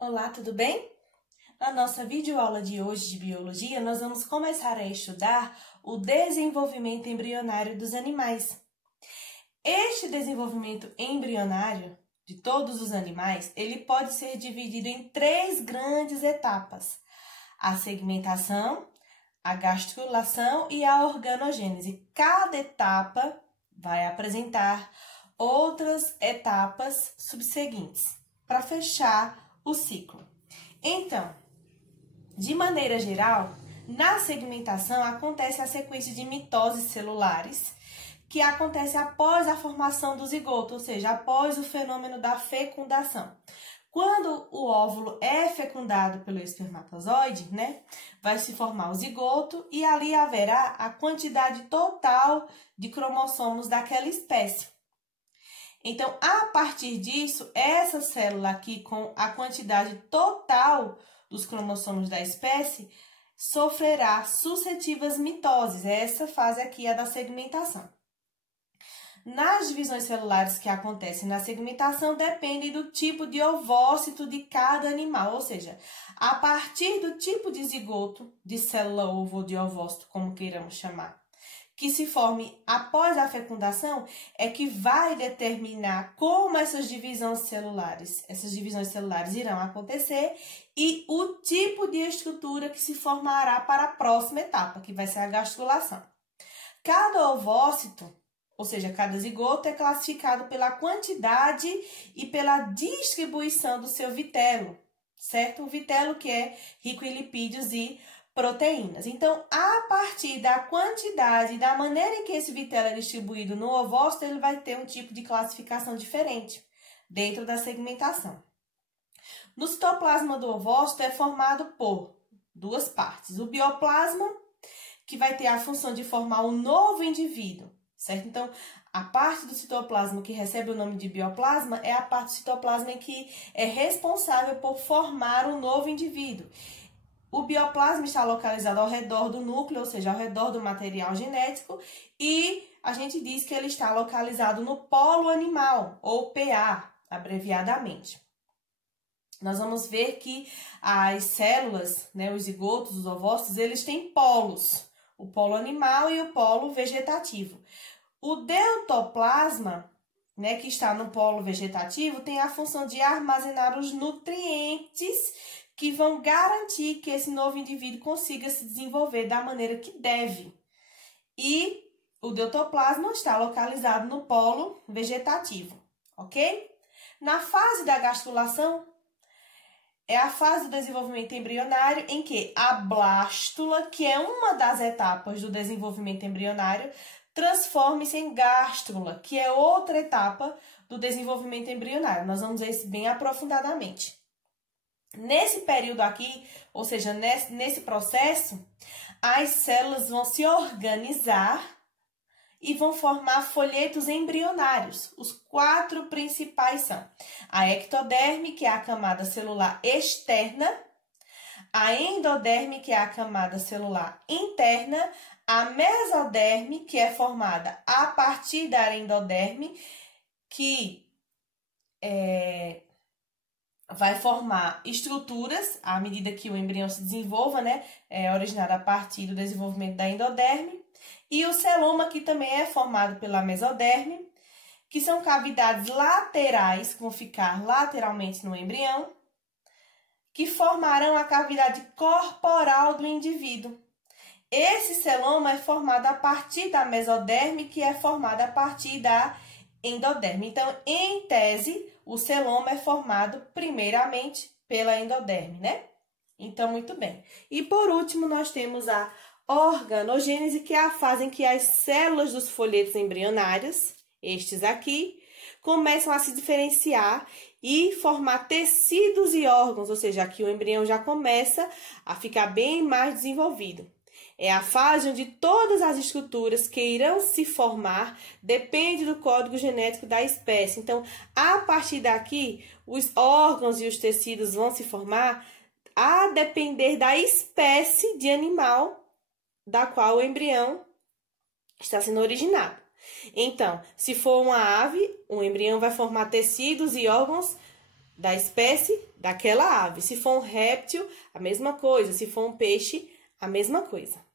Olá, tudo bem? Na nossa videoaula de hoje de biologia, nós vamos começar a estudar o desenvolvimento embrionário dos animais. Este desenvolvimento embrionário de todos os animais, ele pode ser dividido em três grandes etapas: a segmentação, a gastrulação e a organogênese. Cada etapa vai apresentar outras etapas subseguintes para fechar o ciclo. Então, de maneira geral, na segmentação acontece a sequência de mitoses celulares, que acontece após a formação do zigoto, ou seja, após o fenômeno da fecundação. Quando o óvulo é fecundado pelo espermatozoide, vai se formar o zigoto e ali haverá a quantidade total de cromossomos daquela espécie. Então, a partir disso, essa célula aqui com a quantidade total dos cromossomos da espécie sofrerá sucessivas mitoses. Essa fase aqui é da segmentação. Nas divisões celulares que acontecem na segmentação, depende do tipo de ovócito de cada animal, ou seja, a partir do tipo de zigoto, de célula-ovo ou de ovócito, como queiramos chamar, que se forme após a fecundação, é que vai determinar como essas divisões celulares irão acontecer e o tipo de estrutura que se formará para a próxima etapa, que vai ser a gastrulação. Cada ovócito, ou seja, cada zigoto, é classificado pela quantidade e pela distribuição do seu vitelo, certo? O vitelo que é rico em lipídios e proteínas. Então, a partir da quantidade e da maneira em que esse vitelo é distribuído no ovócito, ele vai ter um tipo de classificação diferente dentro da segmentação. No citoplasma do ovócito é formado por duas partes. O bioplasma, que vai ter a função de formar um novo indivíduo, certo? Então, a parte do citoplasma que recebe o nome de bioplasma é a parte do citoplasma em que é responsável por formar um novo indivíduo. O bioplasma está localizado ao redor do núcleo, ou seja, ao redor do material genético, e a gente diz que ele está localizado no polo animal, ou PA, abreviadamente. Nós vamos ver que as células, os zigotos, os ovócitos, eles têm polos, o polo animal e o polo vegetativo. O deutoplasma, que está no polo vegetativo, tem a função de armazenar os nutrientes que vão garantir que esse novo indivíduo consiga se desenvolver da maneira que deve. E o deutoplasma está localizado no polo vegetativo, ok? Na fase da gastrulação, é a fase do desenvolvimento embrionário em que a blástula, que é uma das etapas do desenvolvimento embrionário, transforma-se em gástrula, que é outra etapa do desenvolvimento embrionário. Nós vamos ver isso bem aprofundadamente. Nesse período aqui, ou seja, nesse processo, as células vão se organizar e vão formar folhetos embrionários. Os quatro principais são a ectoderme, que é a camada celular externa, a endoderme, que é a camada celular interna, a mesoderme, que é formada a partir da endoderme, que vai formar estruturas à medida que o embrião se desenvolva, originada a partir do desenvolvimento da endoderme. E o celoma, que também é formado pela mesoderme, que são cavidades laterais, que vão ficar lateralmente no embrião, que formarão a cavidade corporal do indivíduo. Esse celoma é formado a partir da mesoderme, que é formada a partir da endoderme. Então, em tese, o celoma é formado primeiramente pela endoderme, Então, muito bem. E por último, nós temos a organogênese, que é a fase em que as células dos folhetos embrionários, estes aqui, começam a se diferenciar e formar tecidos e órgãos, ou seja, aqui o embrião já começa a ficar bem mais desenvolvido. É a fase onde todas as estruturas que irão se formar depende do código genético da espécie. Então, a partir daqui, os órgãos e os tecidos vão se formar a depender da espécie de animal da qual o embrião está sendo originado. Então, se for uma ave, o embrião vai formar tecidos e órgãos da espécie daquela ave. Se for um réptil, a mesma coisa. Se for um peixe, a mesma coisa.